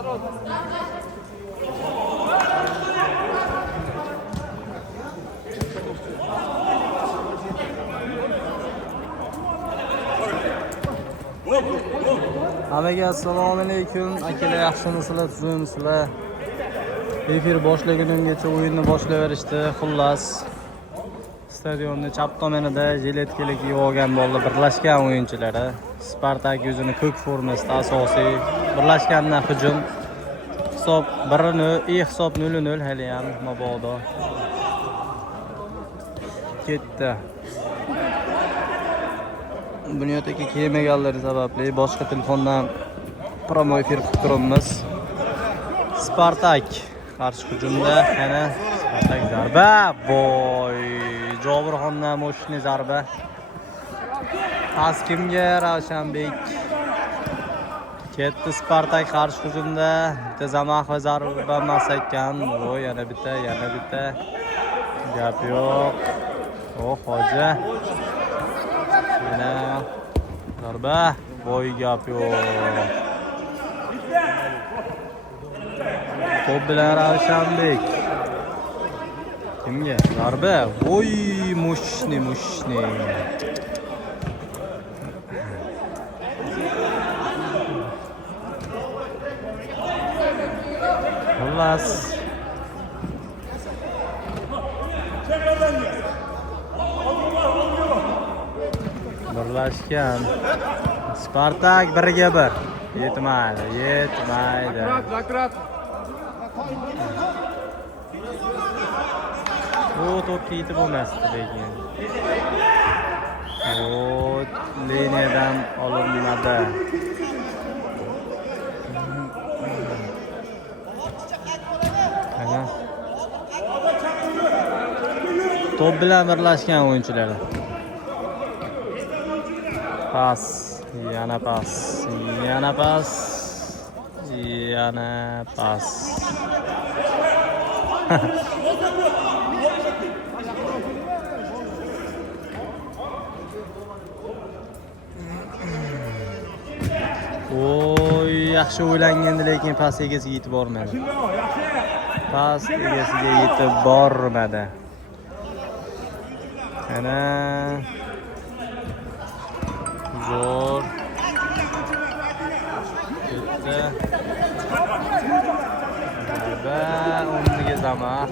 Hammaga assalomu alaykum. Akalar yaxshimisizlar, tuzimsizlar? Efir boshlagunimgacha o'yinni boshlayverishdi. Xullas, stadionning chap tomonida jiletkalik kiyib olgan bo'ldi birlashgan o'yinchilari. Spartak o'zini ko'k formasida asosiy birlashgandan hujum. Hisob 1-0, hisob 0-0 hali ham mabodo. Ketdi. Bunyodagi kelmaganlari sababli boshqa telefondan promo efir qilib turibmiz. Spartak qarshi hujumda yana Spartak zarba. Boy, Jobirxondan moshni zarba. Pas kimga? Ravshanbek. Ketdi Spartak qarshi hujumda. Bitta zamoq va zarba emas ekan. Voy, yana bitta. Gap yo'q. Hoji. Yana zarba. Voy, gap yo'q. Top bilan Ravshanbek. Kimga? Zarba. Voy, mushni. Xullas. Birlashgan Spartak 1-1. Yetmaydi. O top yetib bo'lmasdi lekin. O liniyadan olinmadi. Top bilan birlashgan o'yinchilar. Pas, yana pas. Oy, yaxshi o'ylangandi lekin pas egasiga yetib bormadi. Ana zo'r. Bitta. Va o'rniga zamoq.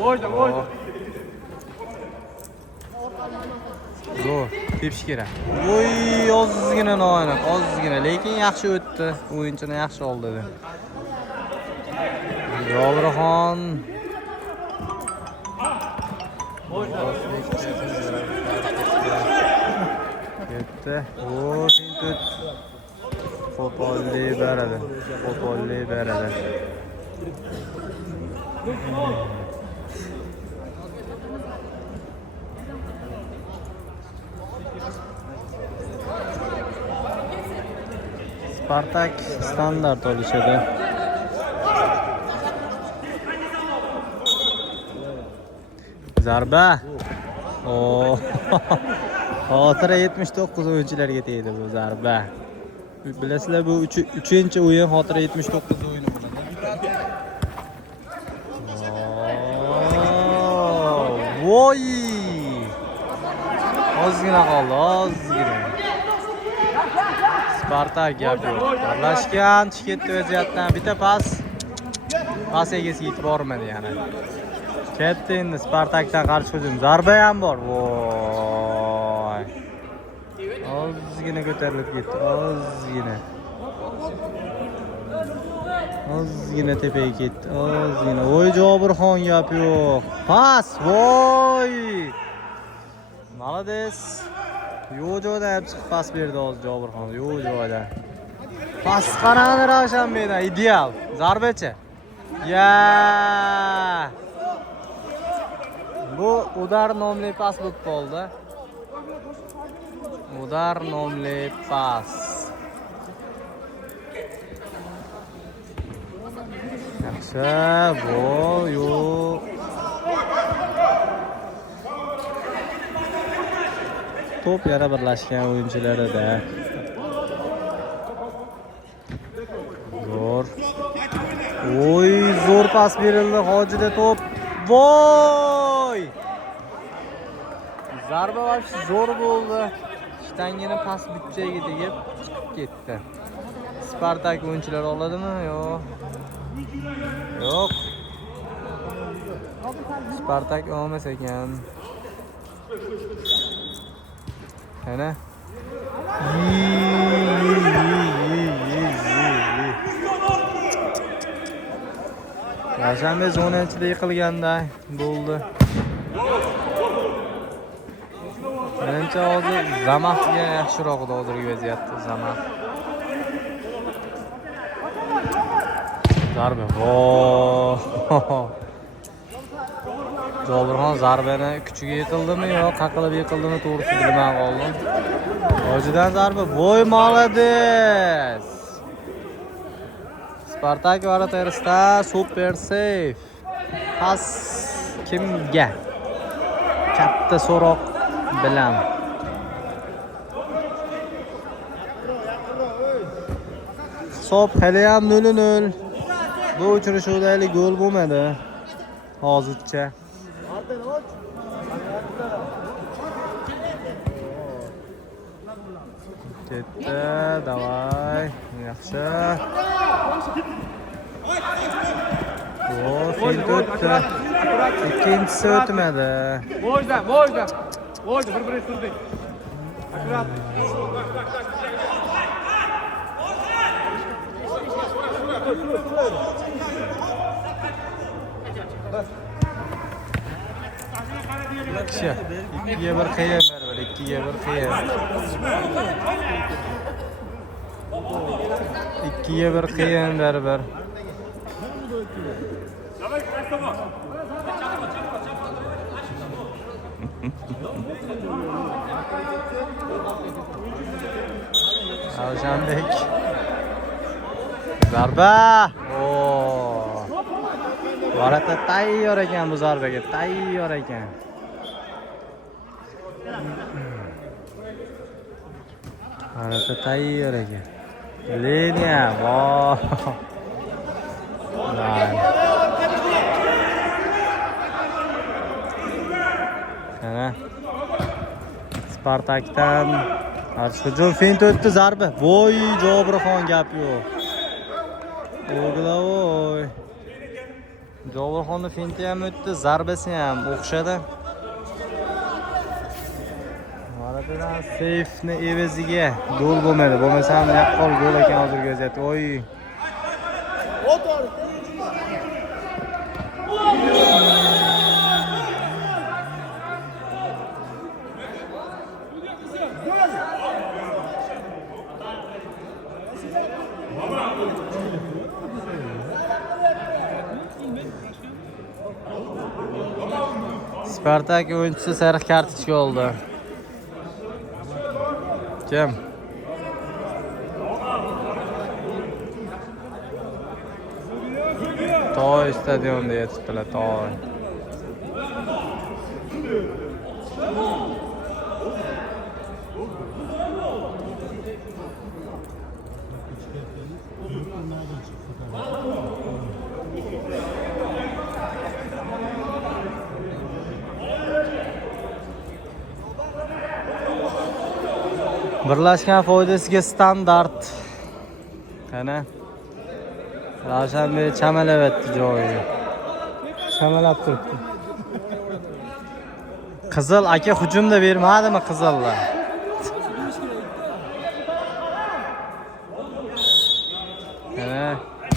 Zo'r, tepish kerak. Voy, ozgina noaniq, lekin yaxshi o'tdi. O'yinchini yaxshi oldi. Jobirxon. Ketdi. O, tut. Qo'polli beradi. Spartak standart olishadi. Zarba. O. Xotira 79 o'yinchilarga tegdi bu zarba. Bilasizlar, bu 3-o'yin Xotira 79 o'yini bo'ladi. Voy! Ozgina qoldi. Spartak gap yo'q. Birlashgan, chiqdi vaziyatdan bitta pas egasiga yetib bormadi yana. Ketdi endi Spartakdan qarshi hujum. Zarba ham bor. Voy. Ozgina ko'tarilib ketdi. Ozgina tepaga ketdi. Voy, Jobirxon gap yo'q. Pas. Voy. Malades. Yo'q joyda chiqib pas berdi hozir Jobirxon. Yo'q joyda. Pas qaradi Ravshanbekdan. Ideal. Zarbachi. Ya. Bu Udar nomli pas bo'lib qoldi. Udar nomli pas. Yaxshi, bu yo'q. Top yana birlashgan o'yinchilarida. Zo'r. pas berildi. Hojida to'p. Voy! Zarba vaqti zo'r bo'ldi. Shtangini pas bitchaga tegib chiqib ketdi. Spartak o'yinchilar oladimi? Yo'q. Yo'q. Spartak olmas ekan. Ana. Ravshanbek zona ichida yiqilganday bo'ldi. Menimcha hozir Zamoxga yaxshiroq edi hozirgi vaziyatda Zamox. Zarba. Jobirxon zarbani kuchiga yiqildimi yo qaqilib yiqildimi to'g'risi bilmay qoldim. Hojidan zarba. Voy, молодец. Spartak varaterisda super save. Pas kimga? Katta so'roq bilan. Hisob hali ham 0-0. Bu uchrashuvdagi gol bo'lmadi hozircha. Ketdi, davay. Yaxshi. O, fint o'tdi. Ikkinchisi o'tmadi. Можно. Bir-birini turdik. Akkurat. Yaxshi. 2-1 qiyin baribir, 2-1 qiyin. 2-1 qiyin baribir. Ravshanbek. Zarba. Varata tayyor ekan bu zarbaga, tayyor ekan. Varata tayyor ekan. Liniya, Ana. Spartakdan hujum fint o'tdi zarba. Voy, Jobirxon gap yo'q. O'g'lovoy. Jobirxonning finti ham o'tdi, zarbasi ham o'xshadi. Maratadan seyfni evaziga gol bo'lmadi. Bo'lmasa ham yaqqol gol ekan hozirgi vaziyat. Voy. Spartak o'yinchisi sariq kartochka oldi. Kim? To'y stadionda yetibdilar, To'y. Birlashgan foydasiga standart. Qani? Ravshanbek chamalayapti joyi. Chamalab turibdi. Qizil aka hujumda bermadimi qizillar? Qani?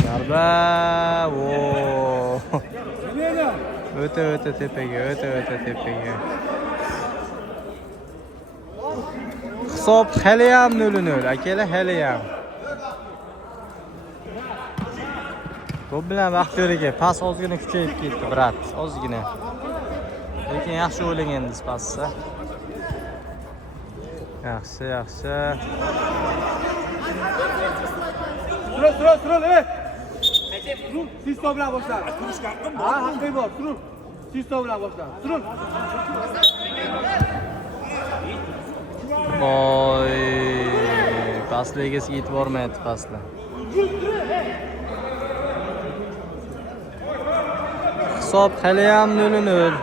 Zarba. O'ta tepaga, o'ta tepaga. Hisob hali ham 0-0. Akalar hali ham. To'p bilan Baxtiyor aka pas ozgina kuchayib ketdi, brat, ozgina. Lekin yaxshi o'ylagandingiz pasni. Yaxshi. Turun, ey. Turun, Sisto bilan boshlar. Turishga haqqim bor. Ha, haqqing bor. Turun. Sisto bilan boshlar. Turun. Voy, pasli egasiga yetib bormayapti paslar. Hisob haliyam 0-0.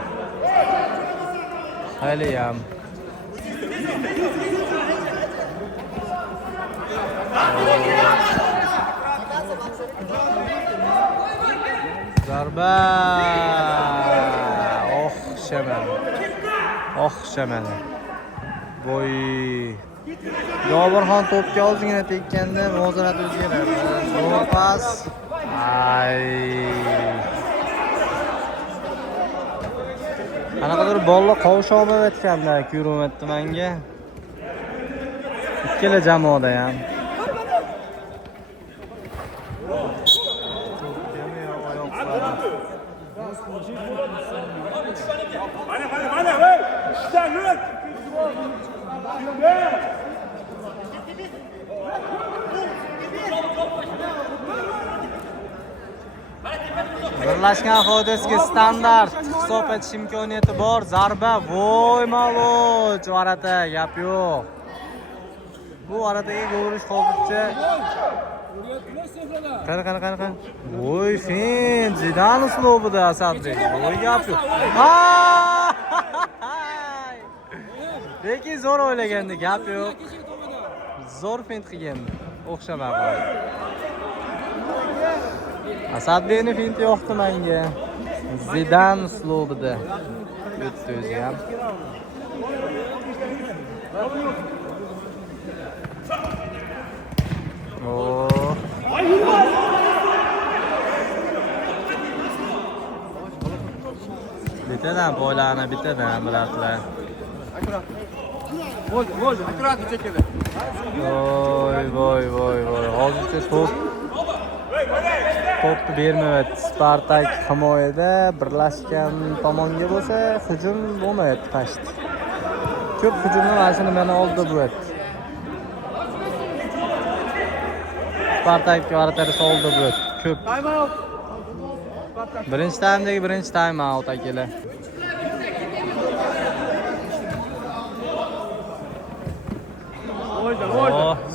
Haliyam. Zarba. O'xshamadi. Voy. Jobirxon to'pga ozgina tekkanda muvozanat o'zgaradi. Zo'r pas. Ay. Qanaqadir bolla qovusha olmayotganda ko'ryapti menga. Ikkala jamoada ham. Birlashgan Foydasiga standart hisob etish imkoniyati bor. Zarba. Voy Maloch, Arata gap yo'q. Bu Arataga gol urish hozircha. Qani. Voy fin, Zidan uslubida Asadbek. Voy gap yo'q. Lekin zo'r o'ylagandi, gap yo'q. Zo'r fint qilgandi. O'xshamadi. Asadbekning finti yo'qdi menga. Zidan uslubida. O'tdi o'zi ham. Bitadan poylani bitadan bilardilar. Bo'ldi. Akkurat chekadi. Voy. Hozircha to'pni bermayapti. Spartak himoyada birlashgan tomonga bo'lsa, hujum bo'lmayapti past. Ko'p hujumni mashina mana oldi bo'lyapti. Spartak Arataga oldi bo'lyapti. Ko'p. Time out. Birinchi taymdagi birinchi time out akila.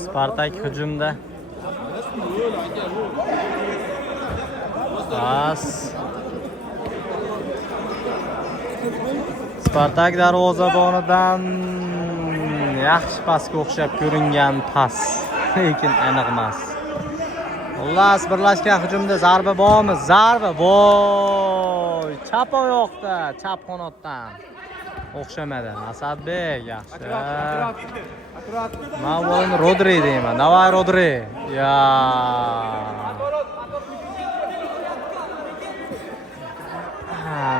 Spartak hujumda. Pas. Spartak darvozabonidan yaxshi pasga o'xshab ko'ringan pas, lekin aniq emas. Xullas, birlashgan hujumda zarba bormi? Zarba. Voy! Chap oyoqda, chap qanotdan. O'xshamadi. Asadbek yaxshi. Akkurat. Men buni Rodri deyman. Davay Rodri. Ya.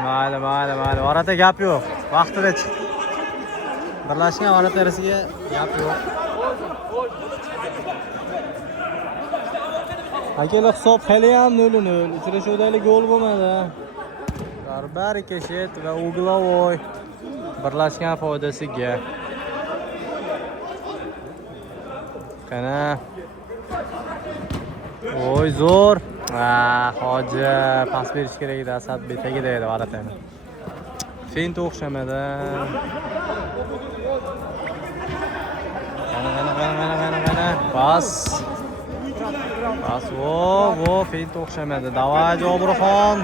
Mayli. Orada gap yo'q. Vaqtida chiq. Birlashgan Arata arasiga gap yo'q. Akela hisob hali ham 0-0. Uchrashuvdagi gol bo'lmadi. Zarba rikoshet va uglovoy. Birlashgan Foydasiga. Qana. Voy zo'r. Hoji pas berish kerak edi, Asadbek tagida edi Aratani. Fint o'xshamadi. Qana. Pas. Vo, fint o'xshamadi. Davay Jobirxon.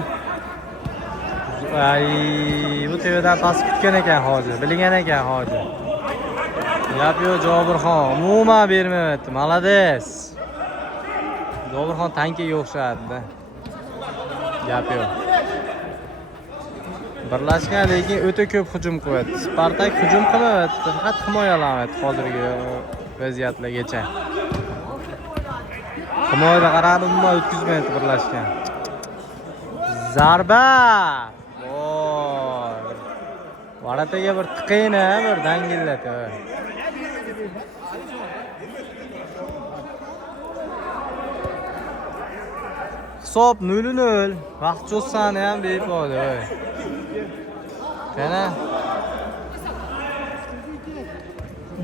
Ay, bu tevadan pas kutgan ekan Hoji, bilgan ekan Hoji. Gap yo'q Jobirxon, umuman bermayapti. Malades. Jobirxon tankiga o'xshadi. Gap yo'q. Birlashgan lekin o'ta ko'p hujum qilyapti. Spartak hujum qilmayapti, faqat himoyalayapti hozirgi vaziyatlargacha. Himoyada qarab umuman o'tkazmayapti birlashgan. Zarba! Voy! Arataga bir tiqina, bir dangillatdi. Hisob 0-0. Vaqt cho'zsani ham befoyda. Qana?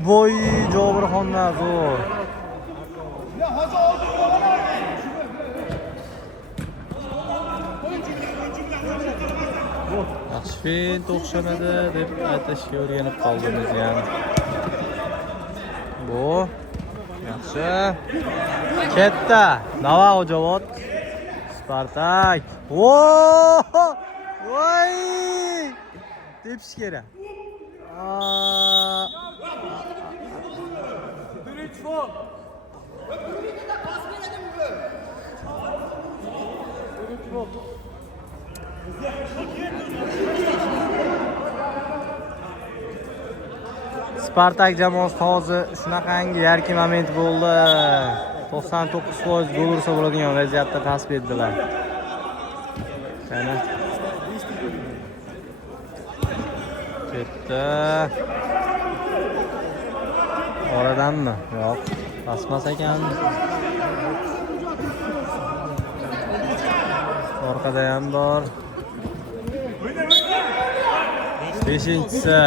Voy, Jobirxondan zo'r. Yaxshi fint o'xshamadi deb aytishga o'rganib qoldimiz ham. Bu yaxshi. Katta. Nava Javod. Spartak. Voy! Tepish kerak. Birinchi fol. Spartak jamoasi hozir shunaqangi yarki moment bo'ldi. 99% gol ursa bo'ladigan vaziyatda pas berdilar. Qani. Ketdi. Oradanmi? Yo'q. Pasmas ekan. Orqada ham bor. 5-inchisi.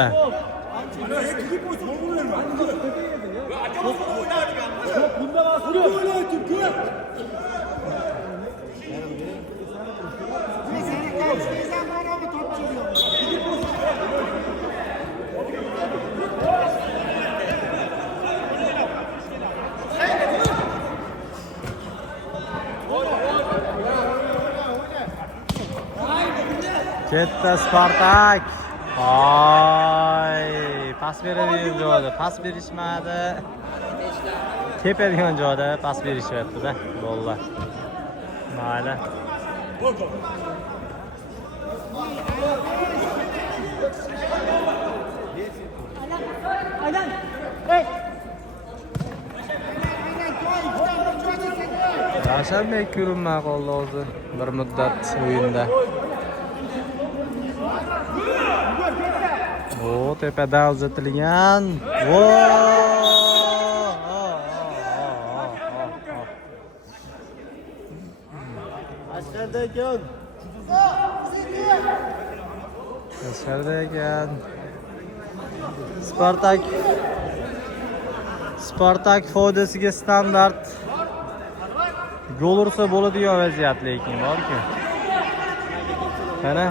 Ketdi Spartak. Ay, pas beradigan joyda pas berishmadi. Tepadigan joyda pas berishyapti-da. Gollar. Mayli. Ravshanbek ko'rinmay qoldi hozir bir muddat o'yinda. O tepadan uzatilgan. Aşağıda ekan. Aşağıda ekan. Spartak foydasiga standart gol ursa bo'ladigan vaziyat lekin bor-ku. Qani?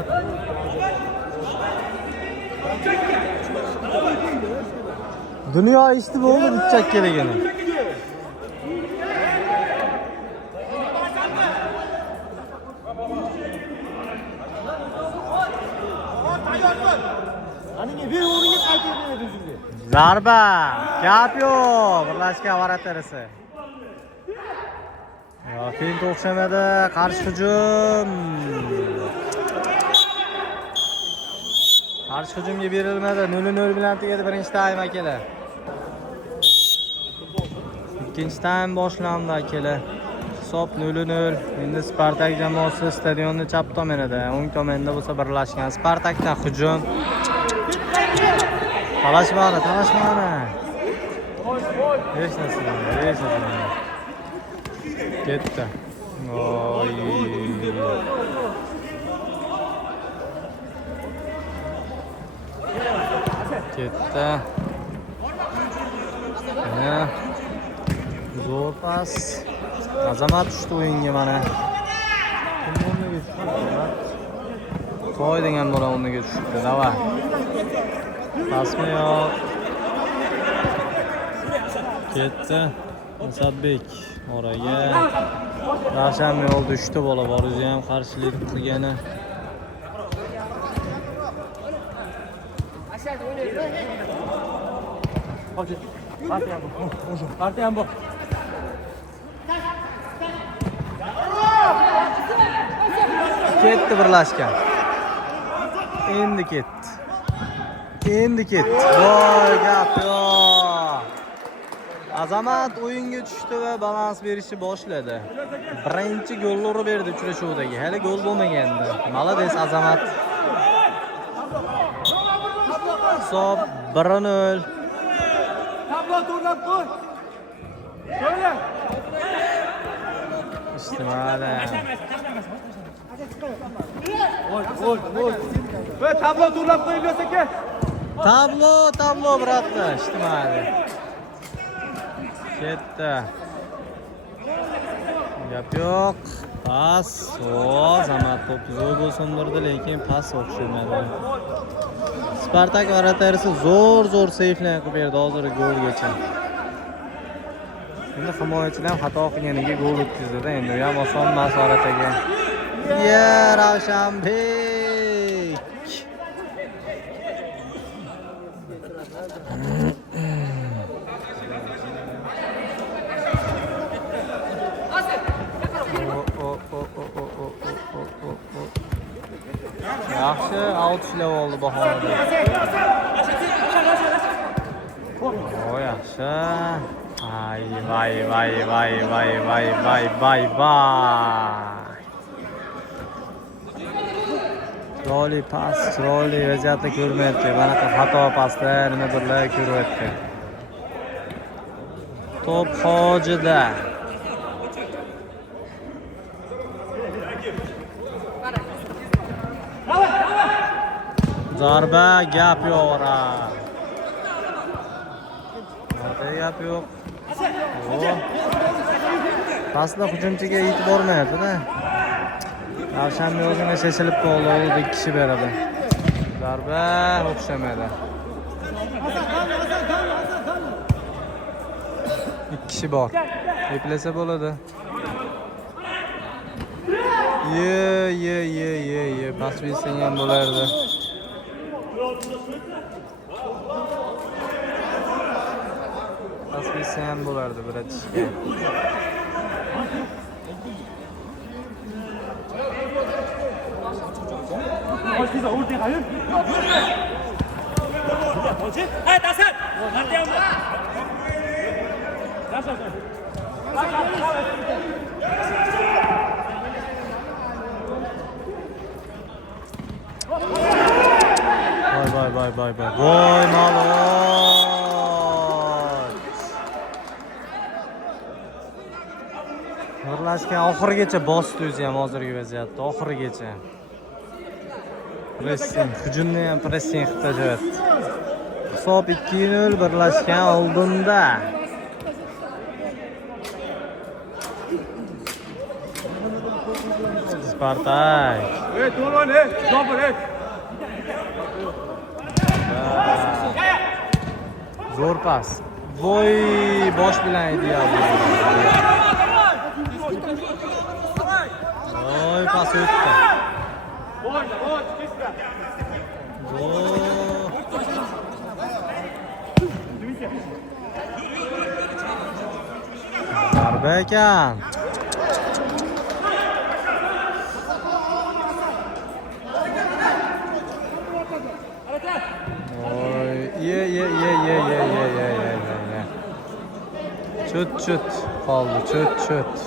Dunyo eshitib bo'ldi uchakkaligini. Zarba, gap yo'q, birlashgan varatarisi. Fint o'xshamadi, qarshi hujum. Qarshi hujumga berilmadi. 0-0 bilan tugadi birinchi taym akalar. Ikkinchi taym boshlandi akalar. Hisob 0-0. Endi Spartak jamoasi stadionni chap tomonida, o'ng tomonda bo'lsa birlashgan. Spartakdan hujum. Talashmani. Hech narsa. Ketdi. Oy. Ketdi. Zo'r pas. Azamat tushdi o'yinga mana. To'y degan bola o'rniga tushdi. Davay. Pasmi yo'q. Ketdi. Musabbek oraga. Ravshan yo'lda 3 ta bola bor, o'zi ham qarshilik qilgani. Partiyan bu. Ketdi birlashgan. Endi ketdi. Voy gap yo'q. Azamat o'yinga tushdi va balans berishni boshladi. Birinchi golni urib berdi uchrashuvdagi. Hali gol bo'lmagandi. Malades Azamat. Hisob 1-0. Tablo to'g'rilab qo'y. Qo'yla. İstimali. Oy. Ve tablo to'g'rilab qo'yilsa ke. Tablo bratlar, istimali. Ketdi. Gap yo'q. Pas. Azamat to'pni zo'r bo'lsindirdi, lekin pas o'xshamadi. Spartak varatarisi zo'r seyflarni qilib berdi hozir golgacha. Endi himoyachilar xato qilganiga gol o'tkazdi-da, endi u ham oson emas Orataga. Ravshanbek. Yaxshi, outflow oldi bahorda. O yaxshi. Ay, vay. Chiroyli pas, chiroyli vaziyatni ko'rmayapti. Bunaqa xato pasda nimadirlar ko'ryapti. Top Hojida. Zarba, gap yo'q ora. Gap yo'q. Pasda hujumchiga yetib bormayapti-da. Ravshanni o'zini shashilib qoldi, o'zi 2 kishi beradi. Zarba o'xshamaydi. 2 kishi bor. Eplasa bo'ladi. Ye. Pas bersang ham bo'lardi. Pas bersang ham bo'lardi biratishga. Voy, malot. Birlashgan oxirigacha bosdi o'zi ham hozirgi vaziyatda, oxirigacha. Pressing, hujumni ham pressing qilib tashladi. Hisob 2-0 birlashgan oldinda. Spartak. Zo'r pas. Voy, bosh bilan ideal. Voy, pas o'tdi. Zarba ekan. Ye. Çöt kaldı, çöt.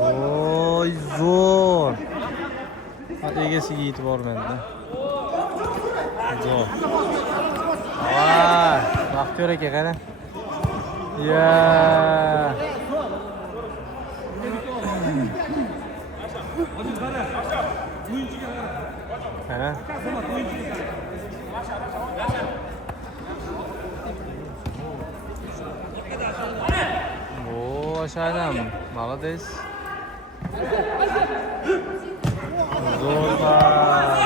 Oy, zor. Egesiga yetib bormadi. Zo'r. Vay, Baxtiyor aka qara. Ya. Ha? O, aşağıdan. Молодец. Zo'r pas.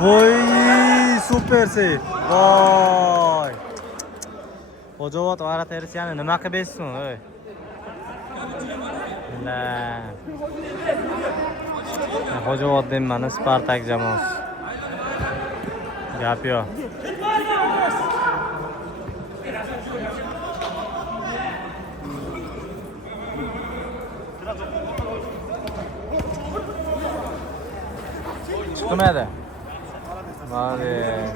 Voy, supersi. Voy. Ho'javod Varatarisyani nima qilib bersin, ey? Ho'javod deyman, Spartak jamoasi. Gap yo'q. Chiqmadi. Молодец.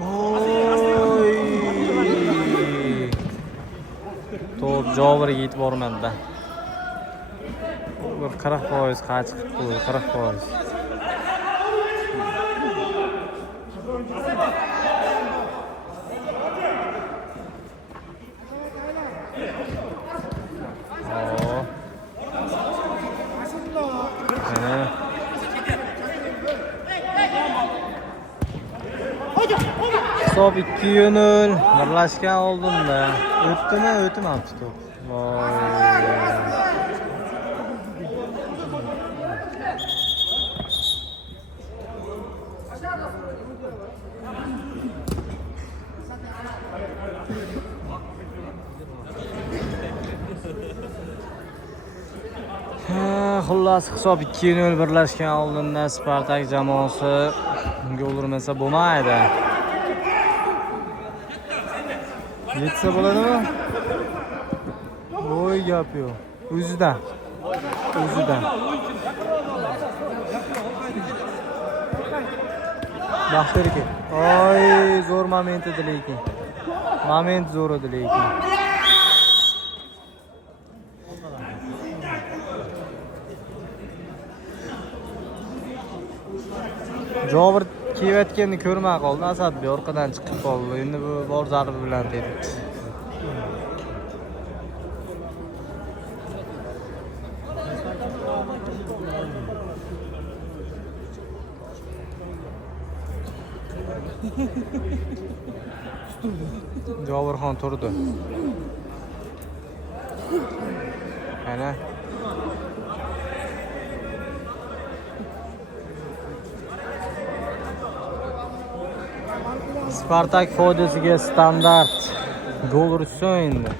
Oy. Top javriga yetib bormadi-da. 40% qaç chiqib qo'ydi, 40%. Hisob 2-0 birlashgan oldinda. O'tdimi? O'tmabdi to'p. Voy. Xullas hisob 2-0 birlashgan oldinda Spartak jamoasi gol urmasa bo'lmaydi. Yetsa bo'ladimi? Voy gap yo'q. O'zidan. Baxtir aka. Oy, zo'r moment edi lekin. Moment zo'r edi lekin. Jobir kiyayotganini ko'rmay qoldi. Asadbek orqadan chiqib qoldi. Endi bu bor zarbi bilan tepdi. Jobirxon turdi. Ana. Spartak foydasiga standart gol ursa endi.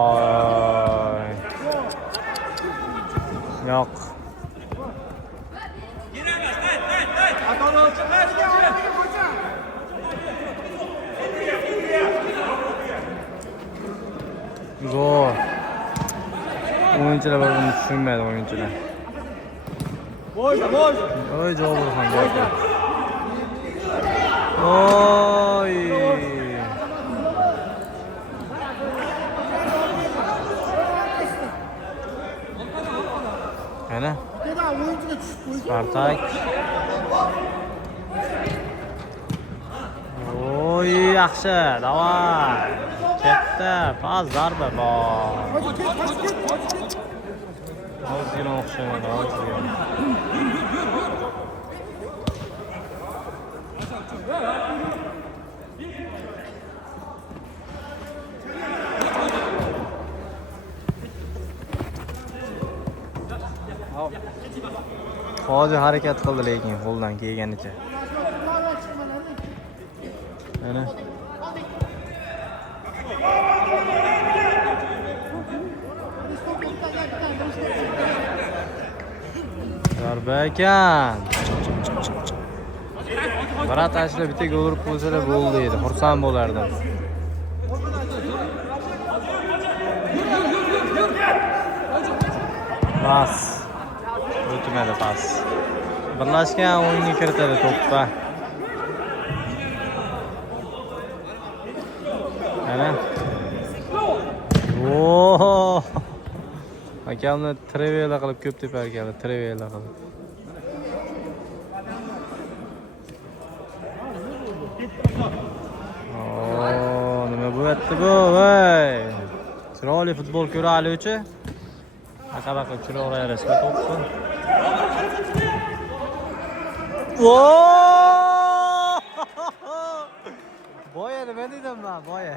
Ay. Yo'q. Zo'r. O'yinchilar buni tushunmaydi o'yinchilar. Bo'sh. Oy, Jobirxon gapdi. Oy. Ana. Spartak. Oy, yaxshi. Davay. Katta, pas zarba bor. Ozgina o'xshamaydi, ozgina. Hoji harakat qildi lekin qo'ldan kelganicha. Mana. Zarba ekan. Barat tashlab bitta gol urib qo'ysalar bo'ldi edi. Xursand bo'lardim. Pas. O'tmadi pas. Birlashgan o'yinga kiritadi to'ppa. Mana. Oo! Akamni trivela qilib ko'p tepar ekan, trivela qilib. Oo, nima bo'lyapti bu, voy? Chiroyli futbol ko'ra oluvchi. Aqabaqa kiraverasizmi to'pni? Oo! Boya nima dedim men, boya.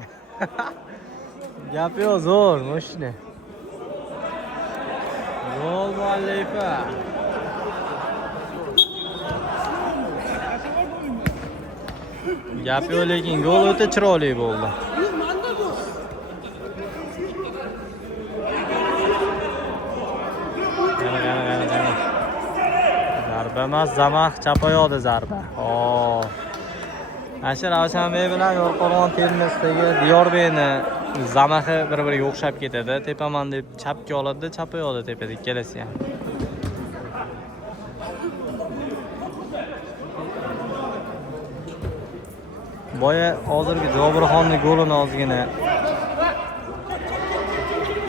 Gap yo'q, zo'r, mashina. Gol muallifi. Gap yo'q lekin gol o'ta chiroyli bo'ldi. Qani. Zarba emas, zamaq chapayoqda zarba. Oo. Ashir Ravshanbek bilan Yo'lqo'rg'on Termizdagi Diyorbekni zamaxi bir-biriga o'xshab ketadi. Tepaman deb chapga oladi, chapayoqda tepada ikkalasi ham. Boya hozirgi Jobirxonning golini ozgina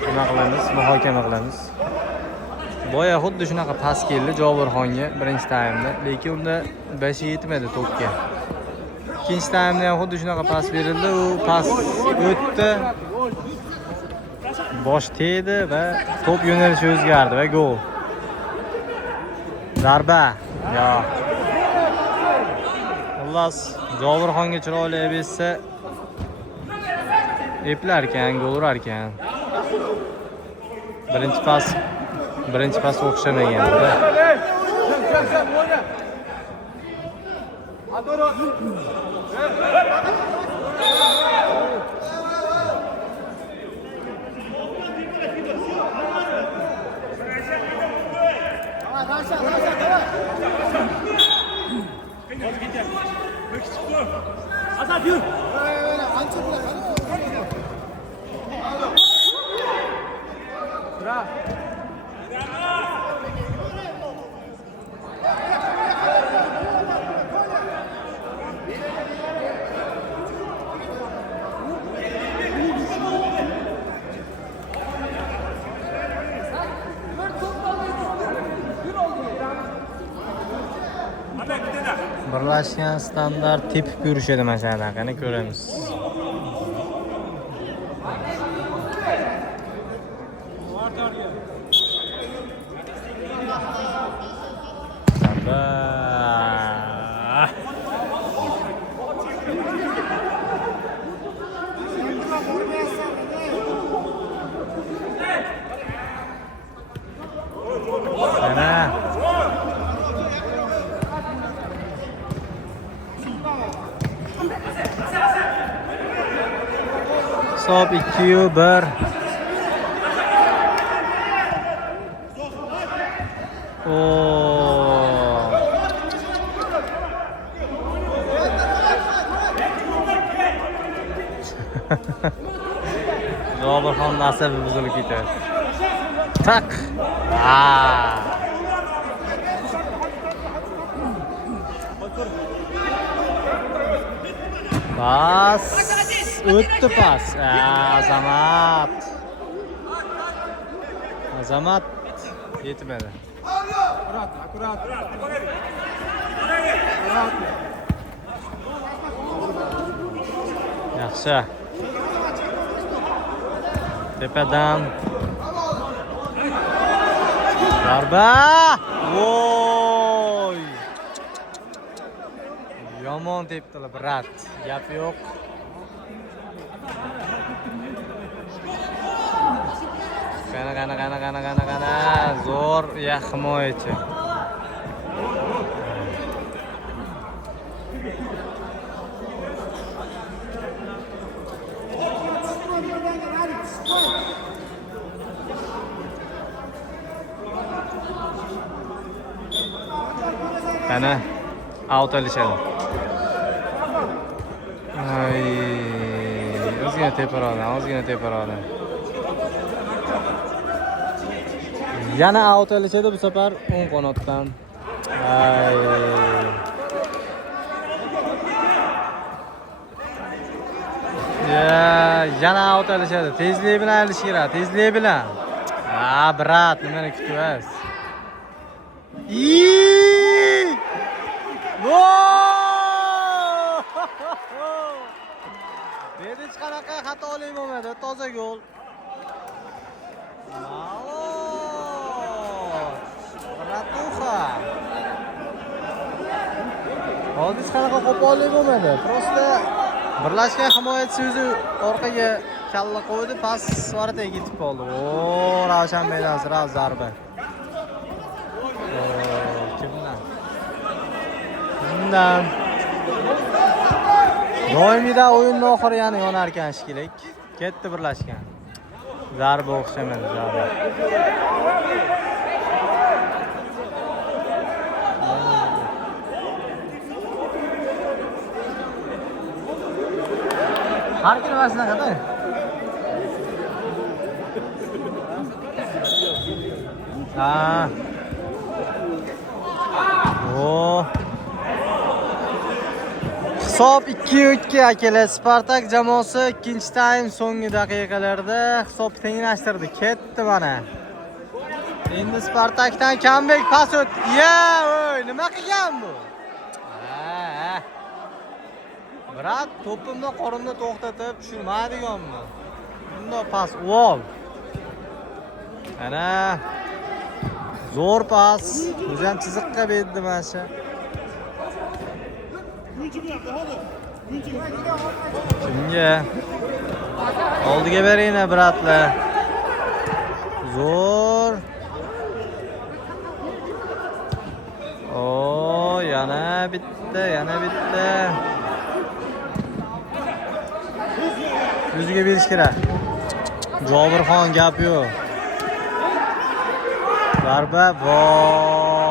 nima qilamiz, muhokama qilamiz. Boya xuddi shunaqa pas keldi Jobirxonga birinchi taymda, lekin unda bashi yetmadi to'pga. Ikkinchi taymda ham xuddi shunaqa pas berildi, u pas o'tdi. Bosh tegdi va to'p yo'nalishi o'zgardi va gol. Zarba. Yo'q. Xullas, Jobirxonga chiroyli bersa, eplar ekan, gol urar ekan. Birinchi pas o'xshamagan. Azat yürü. Bravo. Birlashgan standart tepib yurishadi mana shunaqani ko'ramiz. Hisob 2-1. Jobirxon nasabi buzilib ketadi. Tak. Pas. O'tdi pas. Azamat yetmadi. Akurat. Yaxshi. Tepadan. Zarba. Voy. Yomon tepdilar, brat. Gap yo'q. Qana. Zo'r himoyachi. Qana out olishadi. Ozgina teparoqdan. Yana out olishadi bu safar o'ng qanotdan. Yana out olishadi. Tezlik bilan olish kerak, tezlik bilan. Brat, nimani kutyapsiz? Hech qanaqa xatolik bo'lmadi, toza gol. Ratuxa. Hozir hech qanaqa qo'pollik bo'lmadi. Prosta birlashgan himoyachi o'zi orqaga kalla qo'ydi, pas varataga ketib qoldi. Ravshan Me'raz zarba. Kimdan? Doimida o'yinning oxiri yana yonar ekan shekillik. Ketdi birlashgan. Zarba o'xshamadi, zarba. Har kuni mana shunaqada. Hisob 2-2 akalar. Spartak jamoasi ikkinchi taym so'nggi daqiqalarda hisobni tenglashtirdi. Ketdi mana. Endi Spartakdan comeback pas o'tdi. Nima qilgan bu? Brat, to'pimni qorinda to'xtatib tushirmaydiganmi? Bunday pas, vol. Ana zo'r pas. O'zim chiziqqa berdi mana shu. Kimga? Oldiga beringlar, bratlar. Zo'r. Yana bitta. O'ziga berish kerak. Jobirxon gap yo'q. Zarba bor.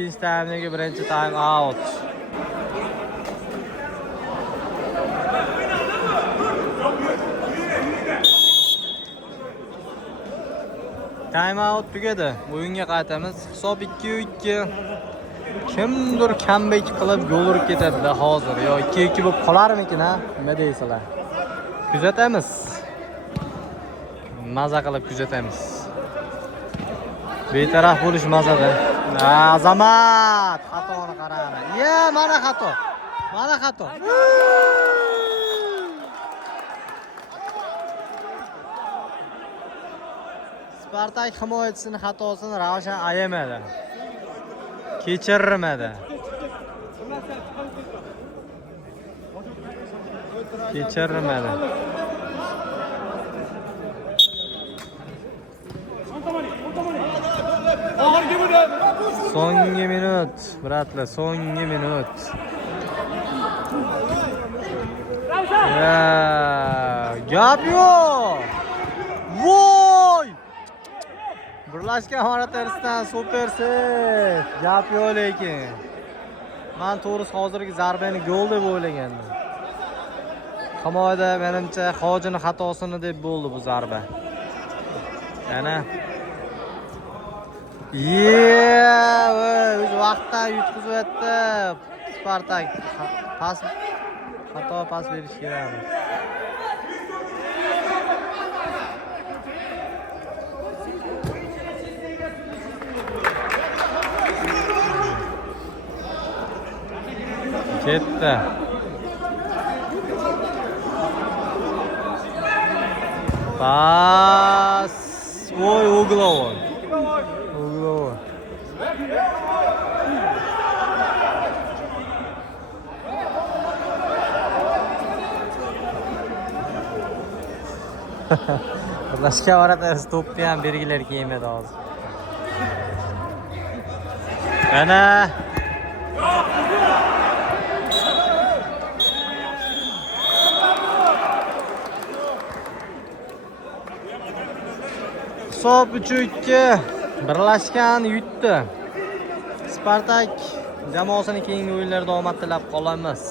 ikkinchi taymdagi birinchi time out. Time out tugadi. O'yinga qaytamiz. Hisob 2-2. Kimdir comeback qilib gol urib ketadi hozir. Yo 2-2 bo'lib qolarmikin, ha? Nima deysizlar? Kuzatamiz. Maza qilib kuzatamiz. Betaraf bo'lish mazada. Azamat! Xatoni qarang. Mana xato. Mana xato. Spartak himoyachisining xatosini Ravshan ayamadi. Kechirmadi. Kechirmadi. So'nggi minut, bratlar, so'nggi minut. Gap yo'q. Voy! Birlashgan Horatlardan super seyf. Gap yo'q lekin. Men to'g'risi hozirgi zarbani gol deb o'ylagandim. Himoyada menimcha Hojining xatosini deb bo'ldi bu zarba. Ana o'z vaqtda yutqizyapti Spartak. Xato pas berish kerak. Ketdi. Pas. Voy, Uglov. Uglov. Birlashgan Horatlar to'pni ham belgilar kelmadi hozir. Ana hisob 3-2. Birlashgan yutdi. Spartak jamoasini keyingi o'yinlarda omad tilab qolamiz.